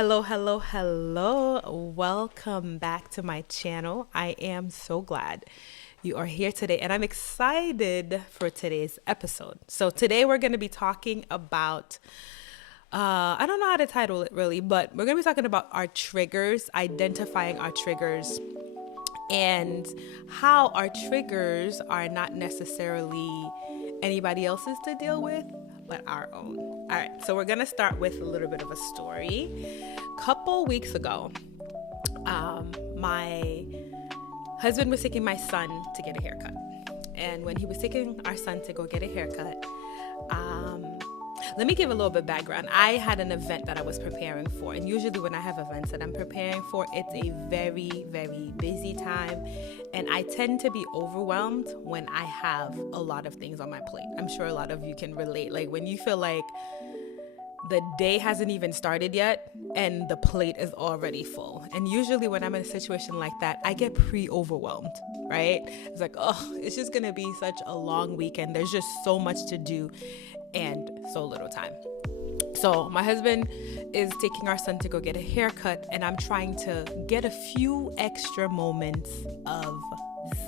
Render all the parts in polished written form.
Hello, hello, hello. Welcome back to my channel. I am so glad you are here today, and I'm excited for today's episode. So, today we're going to be talking about, I don't know how to title it really, but we're going to be talking about our triggers, identifying our triggers, and how our triggers are not necessarily anybody else's to deal with, but our own. All right, so we're gonna start with a little bit of a story. Couple weeks ago, my husband was taking my son to get a haircut, and when he was taking our son to go get a haircut, let me give a little bit of background. I had an event that I was preparing for, and usually when I have events that I'm preparing for, it's a very, very busy time, and I tend to be overwhelmed when I have a lot of things on my plate. I'm sure a lot of you can relate. Like when you feel like the day hasn't even started yet and the plate is already full. And usually when I'm in a situation like that, I get pre-overwhelmed, right? It's like, oh, it's just gonna be such a long weekend. There's just so much to do and so little time. So my husband is taking our son to go get a haircut, and I'm trying to get a few extra moments of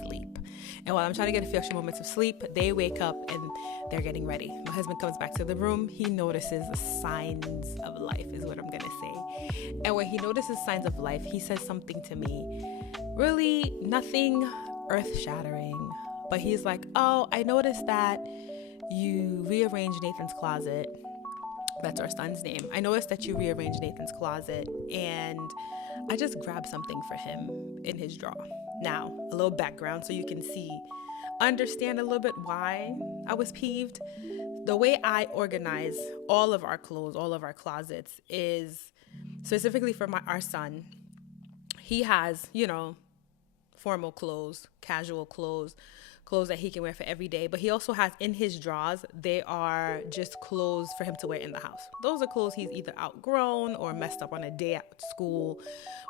sleep. And while I'm trying to get a few extra moments of sleep, they wake up and they're getting ready. My husband comes back to the room. He notices the signs of life, is what I'm going to say. And when he notices signs of life, he says something to me, really nothing earth-shattering. But he's like, oh, I noticed that you rearranged Nathan's closet. That's our son's name. I noticed that you rearranged Nathan's closet, and I just grabbed something for him in his drawer. Now, a little background so you can understand a little bit why I was peeved. The way I organize all of our clothes, all of our closets, is specifically for our son. He has, formal clothes, casual clothes that he can wear for every day, but he also has in his drawers, they are just clothes for him to wear in the house. Those are clothes he's either outgrown or messed up on a day at school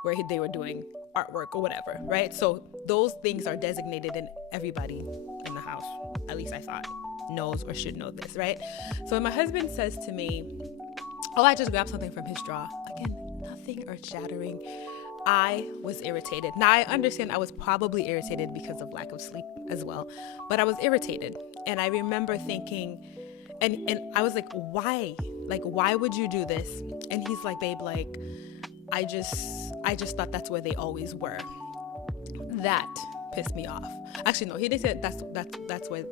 where they were doing artwork or whatever, right? So those things are designated, and everybody in the house, at least I thought, knows or should know this, right? So when my husband says to me, oh, I just grabbed something from his drawer, again, nothing earth-shattering, I was irritated. Now, I understand I was probably irritated because of lack of sleep as well, but I was irritated. And I remember thinking, and I was like, why? Like, why would you do this? And he's like, babe, like, I just thought that's where they always were. That pissed me off. Actually, no, he didn't say that's where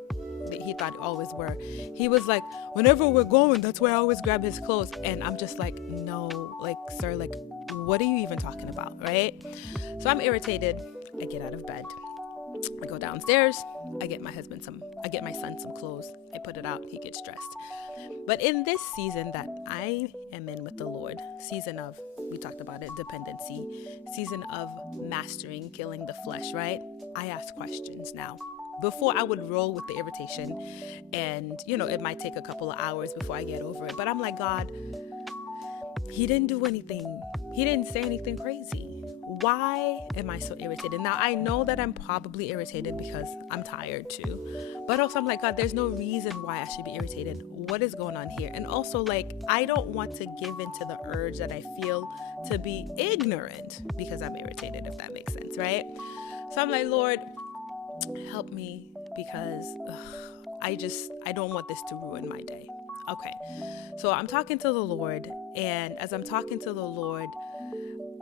he thought it always were. He was like, whenever we're going, that's where I always grab his clothes. And I'm just like, no, like, sir, like, what are you even talking about, right? So I'm irritated. I get out of bed. I go downstairs. I get my son some clothes. I put it out. He gets dressed. But in this season that I am in with the Lord, season of, we talked about it, dependency, season of mastering, killing the flesh, right? I ask questions now. Before, I would roll with the irritation, and it might take a couple of hours before I get over it. But I'm like, God, he didn't do anything. He didn't say anything crazy. Why am I so irritated? Now, I know that I'm probably irritated because I'm tired too. But also I'm like, God, there's no reason why I should be irritated. What is going on here? And also, like, I don't want to give into the urge that I feel to be ignorant because I'm irritated, if that makes sense, right? So I'm like, Lord, help me, because I don't want this to ruin my day. Okay, so I'm talking to the Lord, and as I'm talking to the Lord,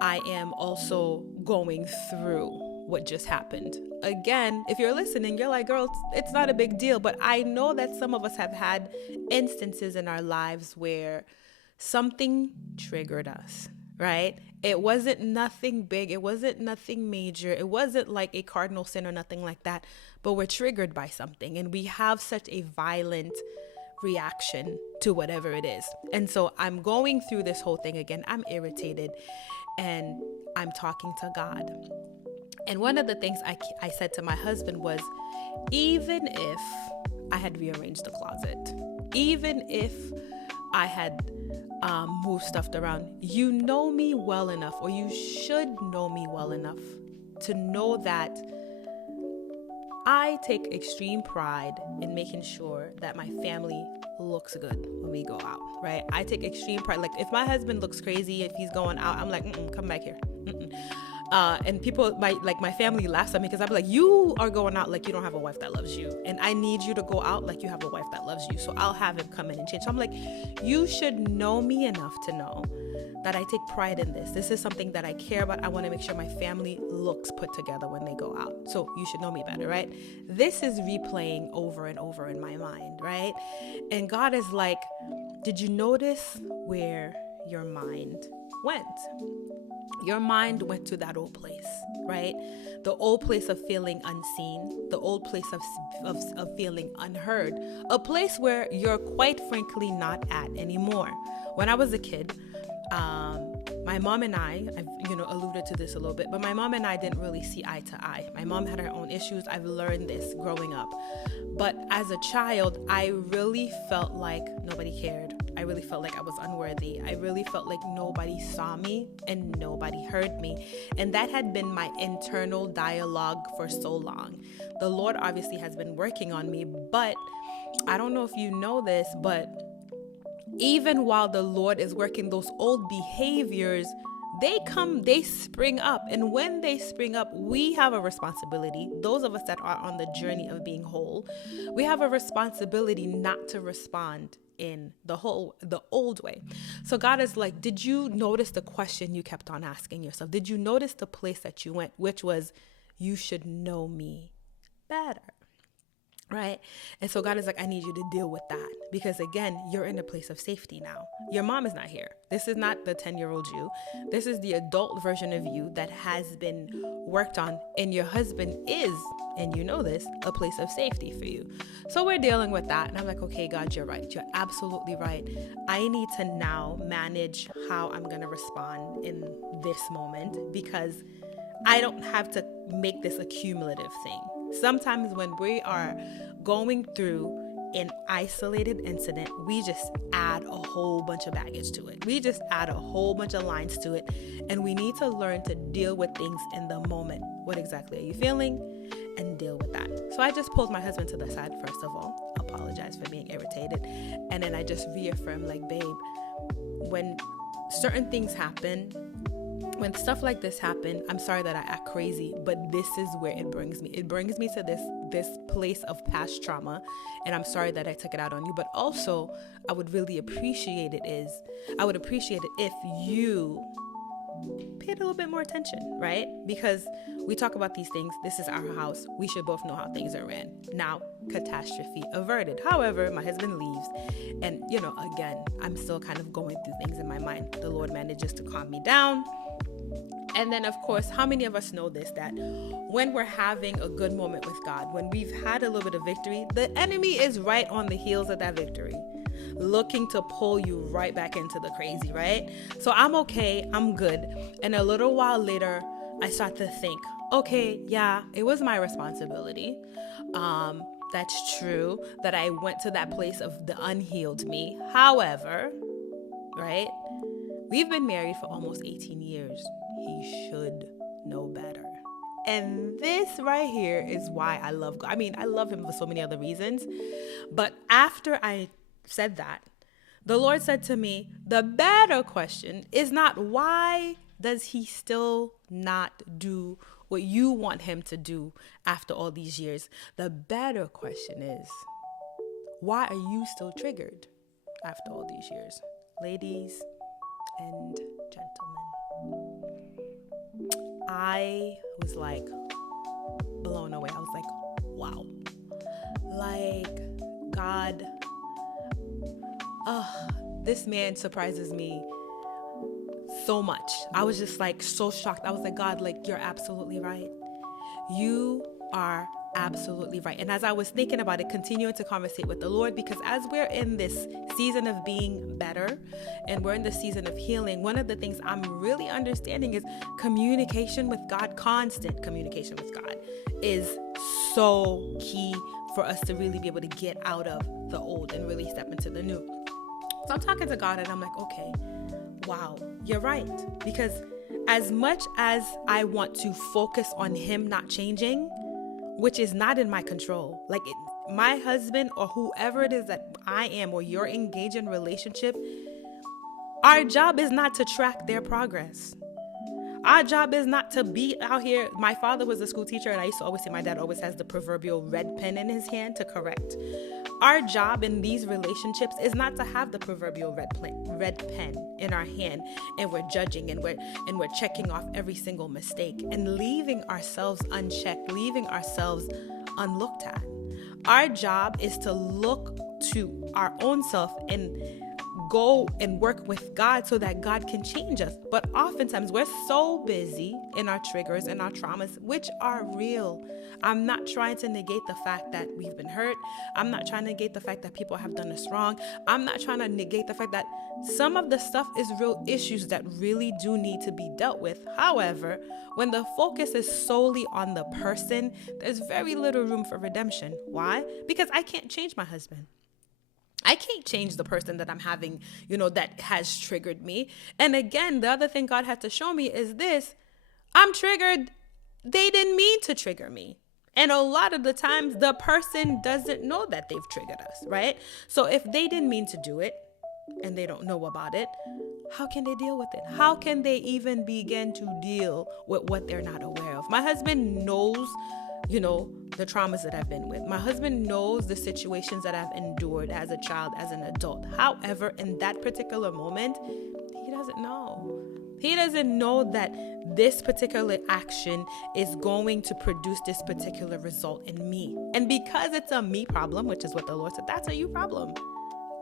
I am also going through what just happened. Again, if you're listening, you're like, girl, it's not a big deal, but I know that some of us have had instances in our lives where something triggered us, right? It wasn't nothing big. It wasn't nothing major. It wasn't like a cardinal sin or nothing like that, but we're triggered by something, and we have such a violent reaction to whatever it is. And so I'm going through this whole thing again. I'm irritated, and I'm talking to God. And one of the things I said to my husband was, even if I had rearranged the closet, even if I had moved stuff around, you know me well enough, or you should know me well enough to know that I take extreme pride in making sure that my family looks good when we go out, right? I take extreme pride. Like if my husband looks crazy, if he's going out, I'm like, come back here. And people, my family laughs at me because I'm like, you are going out like you don't have a wife that loves you. And I need you to go out like you have a wife that loves you. So I'll have him come in and change. So I'm like, you should know me enough to know that I take pride in this. This is something that I care about. I want to make sure my family looks put together when they go out. So you should know me better, right? This is replaying over and over in my mind, right? And God is like, did you notice where your mind went? Your mind went to that old place, right? The old place of feeling unseen, the old place of feeling unheard, a place where you're quite frankly not at anymore. When I was a kid, my mom and I've alluded to this a little bit, but my mom and I didn't really see eye to eye. My mom had her own issues. I've learned this growing up. But as a child, I really felt like nobody cared. I really felt like I was unworthy. I really felt like nobody saw me and nobody heard me. And that had been my internal dialogue for so long. The Lord obviously has been working on me, but I don't know if you know this, but even while the Lord is working, those old behaviors, they spring up. And when they spring up, we have a responsibility. Those of us that are on the journey of being whole, we have a responsibility not to respond in the old way. So God is like, did you notice the question you kept on asking yourself? Did you notice the place that you went, which was, you should know me better? Right? And so God is like, I need you to deal with that, because again, you're in a place of safety now. Your mom is not here. This is not the 10-year-old you. This is the adult version of you that has been worked on, and your husband is, and you know this, a place of safety for you. So we're dealing with that. And I'm like, okay, God, you're right. You're absolutely right. I need to now manage how I'm going to respond in this moment, because I don't have to make this a cumulative thing. Sometimes when we are going through an isolated incident, we just add a whole bunch of baggage to it. We just add a whole bunch of lines to it. And we need to learn to deal with things in the moment. What exactly are you feeling? And deal with that. So I just pulled my husband to the side, first of all, apologize for being irritated. And then I just reaffirmed, like, babe, when certain things happen, when stuff like this happen, I'm sorry that I act crazy, but this is where it brings me. It brings me to this place of past trauma, and I'm sorry that I took it out on you. But also, I would really appreciate it if you paid a little bit more attention, right? Because we talk about these things. This is our house. We should both know how things are ran. Now, catastrophe averted. However, my husband leaves, and again, I'm still kind of going through things in my mind. The Lord manages to calm me down. And then, of course, how many of us know this, that when we're having a good moment with God, when we've had a little bit of victory, the enemy is right on the heels of that victory, looking to pull you right back into the crazy, right? So I'm okay, I'm good. And a little while later, I start to think, okay, yeah, it was my responsibility. That's true that I went to that place of the unhealed me. However, right, we've been married for almost 18 years. He should know better. And this right here is why I love God. I mean, I love him for so many other reasons. But after I said that, the Lord said to me, the better question is not, why does he still not do what you want him to do after all these years? The better question is, why are you still triggered after all these years? Ladies and gentlemen, I was like blown away. I was like, wow. Like, God, this man surprises me so much. I was just like so shocked. I was like, God, like, you're absolutely right. You are absolutely right. And as I was thinking about it, continuing to conversate with the Lord, because as we're in this season of being better and we're in the season of healing, one of the things I'm really understanding is communication with God. Constant communication with God is so key for us to really be able to get out of the old and really step into the new. So I'm talking to God and I'm like, okay, wow, you're right. Because as much as I want to focus on him not changing, which is not in my control. Like my husband or whoever it is that I am or you're engaged in relationship, our job is not to track their progress. Our job is not to be out here. My father was a school teacher, and I used to always say my dad always has the proverbial red pen in his hand to correct. Our job in these relationships is not to have the proverbial red pen in our hand, and we're judging and we're checking off every single mistake and leaving ourselves unchecked, leaving ourselves unlooked at. Our job is to look to our own self and go and work with God so that God can change us. But oftentimes we're so busy in our triggers and our traumas, which are real. I'm not trying to negate the fact that we've been hurt. I'm not trying to negate the fact that people have done us wrong. I'm not trying to negate the fact that some of the stuff is real issues that really do need to be dealt with. However, when the focus is solely on the person, there's very little room for redemption. Why? Because I can't change my husband. I can't change the person that I'm having, that has triggered me. And again, the other thing God had to show me is this: I'm triggered. They didn't mean to trigger me. And a lot of the times the person doesn't know that they've triggered us, right? So if they didn't mean to do it and they don't know about it, how can they deal with it? How can they even begin to deal with what they're not aware of? My husband knows the traumas that I've been with. My husband knows the situations that I've endured as a child, as an adult. However, in that particular moment, he doesn't know. He doesn't know that this particular action is going to produce this particular result in me. And because it's a me problem, which is what the Lord said, that's a you problem,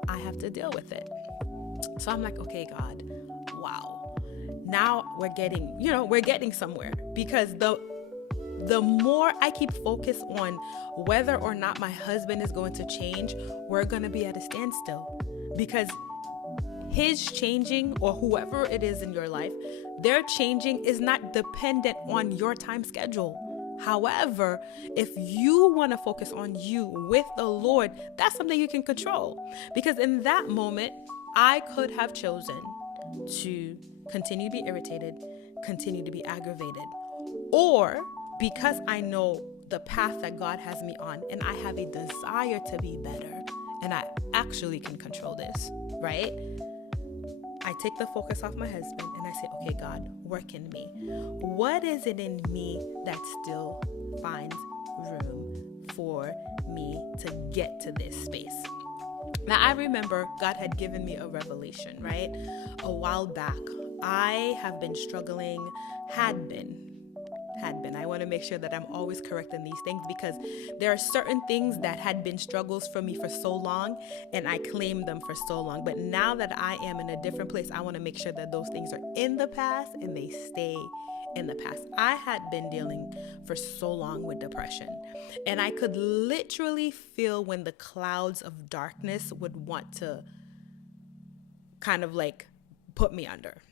I have to deal with it. So I'm like, okay, God, wow. Now we're getting somewhere, because the more I keep focused on whether or not my husband is going to change, we're going to be at a standstill, because his changing, or whoever it is in your life, their changing is not dependent on your time schedule. However, if you want to focus on you with the Lord, that's something you can control. Because in that moment, I could have chosen to continue to be irritated, continue to be aggravated, or because I know the path that God has me on and I have a desire to be better and I actually can control this, right? I take the focus off my husband and I say, okay, God, work in me. What is it in me that still finds room for me to get to this space? Now, I remember God had given me a revelation, right? A while back. I have been struggling, had been. I want to make sure that I'm always correct in these things, because there are certain things that had been struggles for me for so long and I claimed them for so long. But now that I am in a different place, I want to make sure that those things are in the past and they stay in the past. I had been dealing for so long with depression, and I could literally feel when the clouds of darkness would want to kind of like put me under.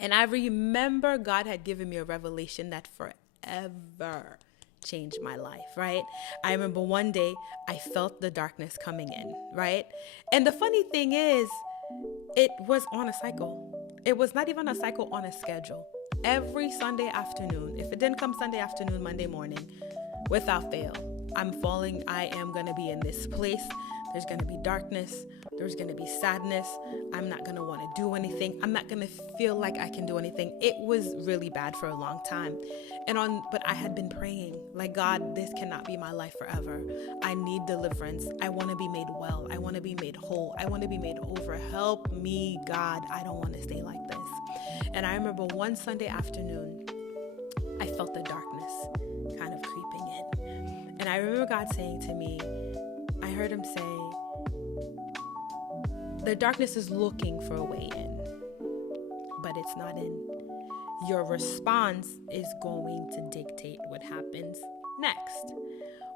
And I remember God had given me a revelation that forever changed my life, right? I remember one day I felt the darkness coming in, right? And the funny thing is, it was on a cycle. It was not even a cycle on a schedule. Every Sunday afternoon, if it didn't come Sunday afternoon, Monday morning, without fail, I am going to be in this place. There's going to be darkness. There's going to be sadness. I'm not going to want to do anything. I'm not going to feel like I can do anything. It was really bad for a long time. But I had been praying, like, God, this cannot be my life forever. I need deliverance. I want to be made well. I want to be made whole. I want to be made over. Help me, God. I don't want to stay like this. And I remember one Sunday afternoon, I felt the darkness kind of creeping in. And I remember God saying to me, I heard him say, the darkness is looking for a way in, but it's not in. Your response is going to dictate what happens next.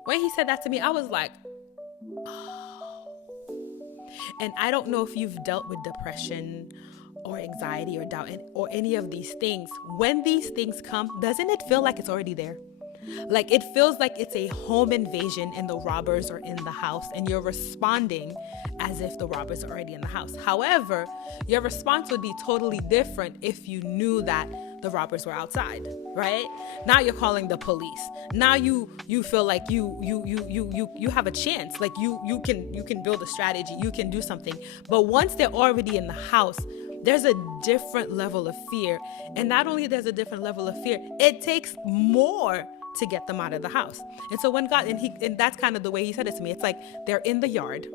When he said that to me, I was like, oh. And I don't know if you've dealt with depression or anxiety or doubt or any of these things. When these things come, doesn't it feel like it's already there? Like it feels like it's a home invasion and the robbers are in the house, and you're responding as if the robbers are already in the house. However, your response would be totally different if you knew that the robbers were outside, right? Now you're calling the police. Now you feel like you have a chance. Like you can build a strategy. You can do something. But once they're already in the house, there's a different level of fear. And not only there's a different level of fear, it takes more to get them out of the house. And so when God, and that's kind of the way he said it to me. It's like they're in the yard.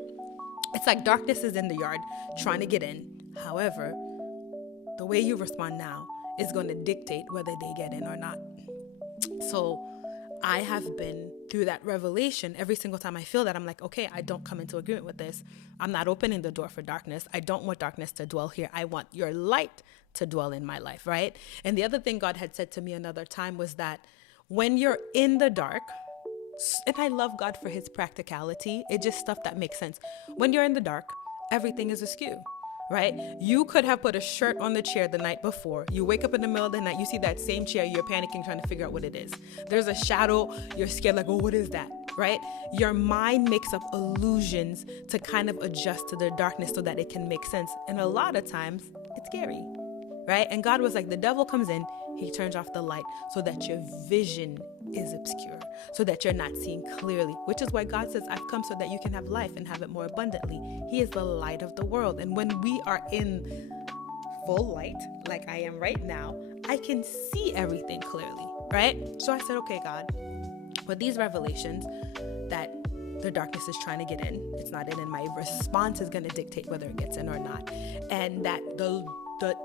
It's like darkness is in the yard trying to get in. However, the way you respond now is going to dictate whether they get in or not. So I have been through that revelation. Every single time I feel that, I'm like, okay, I don't come into agreement with this. I'm not opening the door for darkness. I don't want darkness to dwell here. I want your light to dwell in my life, right? And the other thing God had said to me another time was that when you're in the dark, and I love God for his practicality, it's just stuff that makes sense. When you're in the dark, everything is askew, right? You could have put a shirt on the chair the night before. You wake up in the middle of the night, you see that same chair, you're panicking, trying to figure out what it is. There's a shadow, you're scared, like, oh, what is that, right? Your mind makes up illusions to kind of adjust to the darkness so that it can make sense. And a lot of times, it's scary, right? And God was like, the devil comes in, he turns off the light so that your vision is obscure, so that you're not seeing clearly, which is why God says, I've come so that you can have life and have it more abundantly. He is the light of the world. And when we are in full light, like I am right now, I can see everything clearly, right? So I said, okay, God, with these revelations that the darkness is trying to get in, it's not in, and my response is going to dictate whether it gets in or not. And that the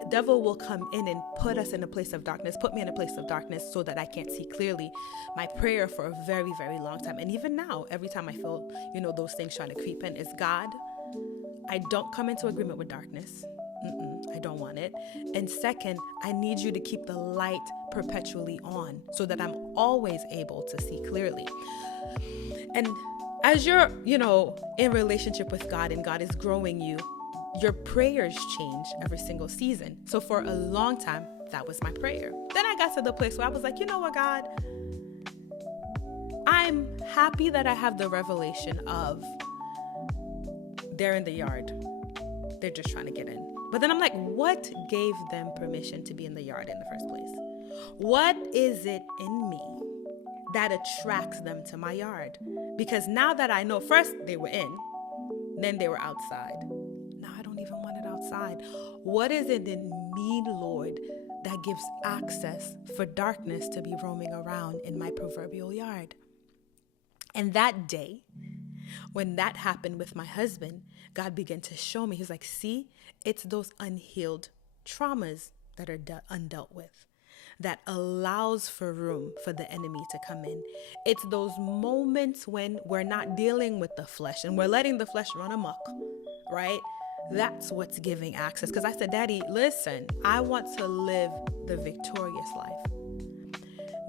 devil will come in and put us in a place of darkness, put me in a place of darkness so that I can't see clearly. My prayer for a very, very long time, and even now, every time I feel, those things trying to creep in, is God, I don't come into agreement with darkness. I don't want it. And second, I need you to keep the light perpetually on so that I'm always able to see clearly. And as you're, in relationship with God and God is growing you, your prayers change every single season. So for a long time, that was my prayer. Then I got to the place where I was like, you know what, God? I'm happy that I have the revelation of they're in the yard. They're just trying to get in. But then I'm like, what gave them permission to be in the yard in the first place? What is it in me that attracts them to my yard? Because now that I know, first they were in, then they were outside. Outside. What is it in me, Lord, that gives access for darkness to be roaming around in my proverbial yard? And that day, when that happened with my husband, God began to show me. He's like, see, it's those unhealed traumas that are undealt with that allows for room for the enemy to come in. It's those moments when we're not dealing with the flesh and we're letting the flesh run amok, right? That's what's giving access. Because I said, Daddy, listen, I want to live the victorious life.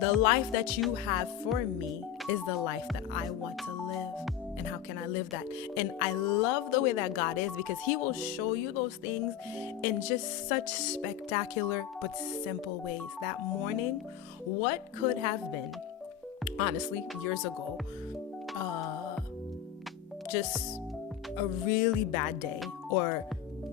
The life that you have for me is the life that I want to live. And how can I live that? And I love the way that God is, because he will show you those things in just such spectacular but simple ways. That morning, what could have been, honestly, years ago, just a really bad day, or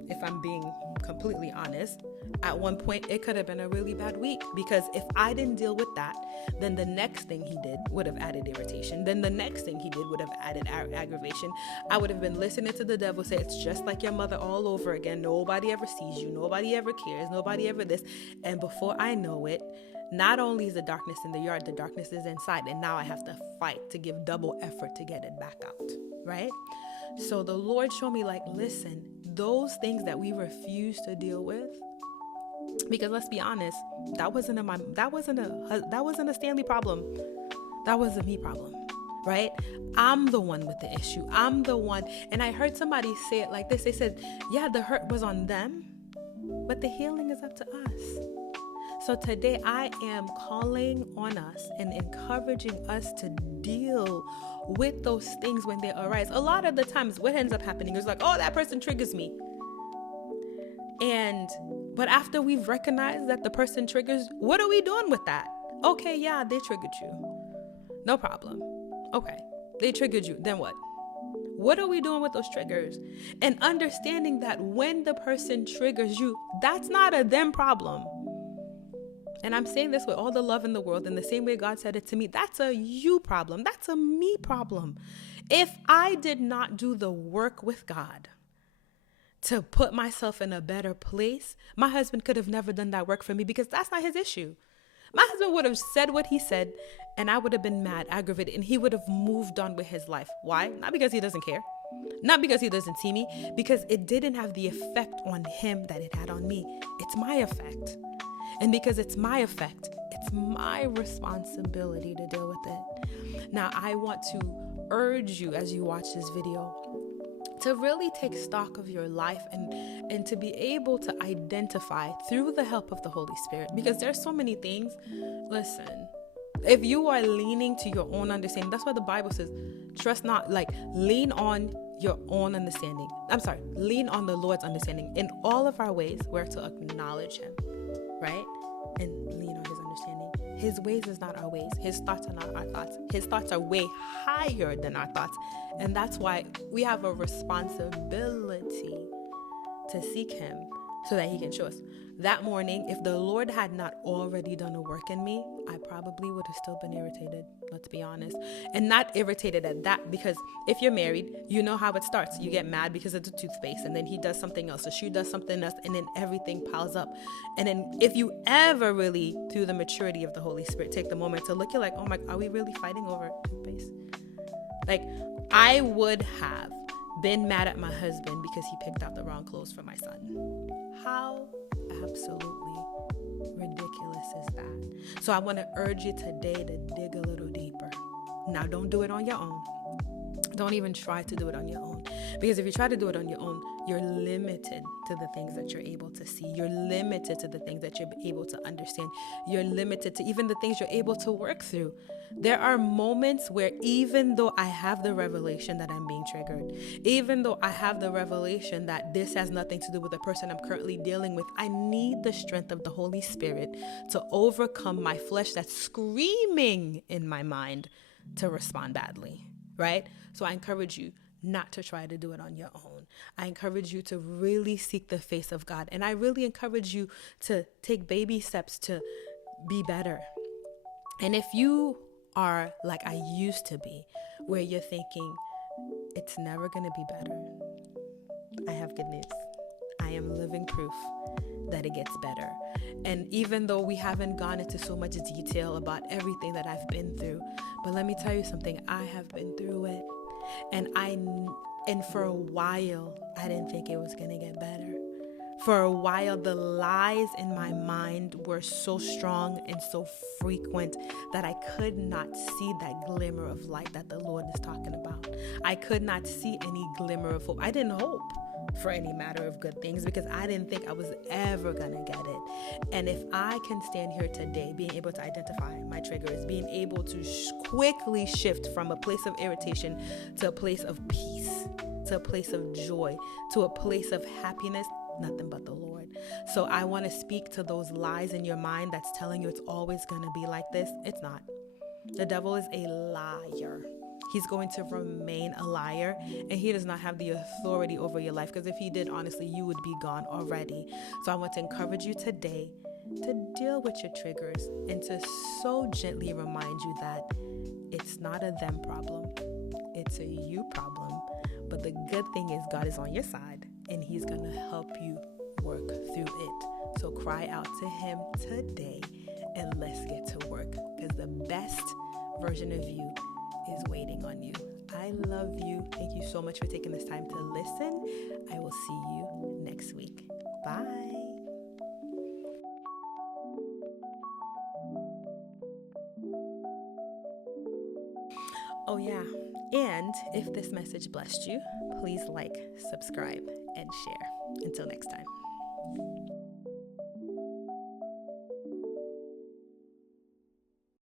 if I'm being completely honest, at one point it could have been a really bad week, because if I didn't deal with that, then the next thing he did would have added irritation. Then the next thing he did would have added aggravation. I would have been listening to the devil say, it's just like your mother all over again. Nobody ever sees you. Nobody ever cares. Nobody ever this. And before I know it, not only is the darkness in the yard, the darkness is inside. And now I have to fight to give double effort to get it back out, right? So the Lord showed me, like, listen, those things that we refuse to deal with, because let's be honest, that wasn't a Stanley problem. That was a me problem, right? I'm the one with the issue. I'm the one. And I heard somebody say it like this. They said, yeah, the hurt was on them, but the healing is up to us. So today I am calling on us and encouraging us to deal with those things when they arise. A lot of the times what ends up happening is like, oh, that person triggers me. But after we've recognized that the person triggers, what are we doing with that? Okay, yeah, they triggered you. No problem. Okay, they triggered you. Then what? What are we doing with those triggers? And understanding that when the person triggers you, that's not a them problem. And I'm saying this with all the love in the world, in the same way God said it to me. That's a you problem. That's a me problem. If I did not do the work with God to put myself in a better place, my husband could have never done that work for me, because that's not his issue. My husband would have said what he said, and I would have been mad, aggravated, and he would have moved on with his life. Why? Not because he doesn't care. Not because he doesn't see me, because it didn't have the effect on him that it had on me. It's my effect. And because it's my effect, it's my responsibility to deal with it. Now, I want to urge you, as you watch this video, to really take stock of your life and to be able to identify through the help of the Holy Spirit, because there's so many things. Listen, if you are leaning to your own understanding, that's why the Bible says, trust not, like, lean on your own understanding. Lean on the Lord's understanding. In all of our ways, we're to acknowledge him, right? And lean on his understanding. His ways is not our ways. His thoughts are not our thoughts. His thoughts are way higher than our thoughts. And that's why we have a responsibility to seek him so that he can show us. That morning, if the Lord had not already done a work in me, I probably would have still been irritated. Let's be honest. And not irritated at that, because if you're married, you know how it starts. You get mad because of the toothpaste, and then he does something else, or she does something else, and then everything piles up. And then if you ever really, through the maturity of the Holy Spirit, take the moment to look, you're like, oh my, are we really fighting over toothpaste? Like, I would have been mad at my husband because he picked out the wrong clothes for my son. How absolutely ridiculous is that? So I want to urge you today to dig a little deeper. Now, don't do it on your own. Don't even try to do it on your own. Because if you try to do it on your own, you're limited to the things that you're able to see. You're limited to the things that you're able to understand. You're limited to even the things you're able to work through. There are moments where, even though I have the revelation that I'm being triggered, even though I have the revelation that this has nothing to do with the person I'm currently dealing with, I need the strength of the Holy Spirit to overcome my flesh that's screaming in my mind to respond badly, right? So I encourage you not to try to do it on your own. I encourage you to really seek the face of God. And I really encourage you to take baby steps to be better. And if you are like I used to be, where you're thinking, it's never going to be better, I have good news. I am living proof that it gets better. And even though we haven't gone into so much detail about everything that I've been through, but let me tell you something, I have been through it. And for a while, I didn't think it was going to get better. For a while, the lies in my mind were so strong and so frequent that I could not see that glimmer of light that the Lord is talking about. I could not see any glimmer of hope. I didn't hope for any matter of good things because I didn't think I was ever going to get it. And if I can stand here today, being able to identify my triggers, being able to quickly shift from a place of irritation to a place of peace, to a place of joy, to a place of happiness, nothing but the Lord. So I want to speak to those lies in your mind that's telling you it's always going to be like this. It's not. The devil is a liar. He's going to remain a liar, and he does not have the authority over your life, because if he did, honestly, you would be gone already. So I want to encourage you today to deal with your triggers and to so gently remind you that it's not a them problem. It's a you problem. But the good thing is God is on your side, and he's going to help you work through it. So cry out to him today, and let's get to work, because the best version of you is waiting on you. I love you. Thank you so much for taking this time to listen. I will see you next week. Bye. Oh yeah, and if this message blessed you, please like, subscribe, and share. Until next time.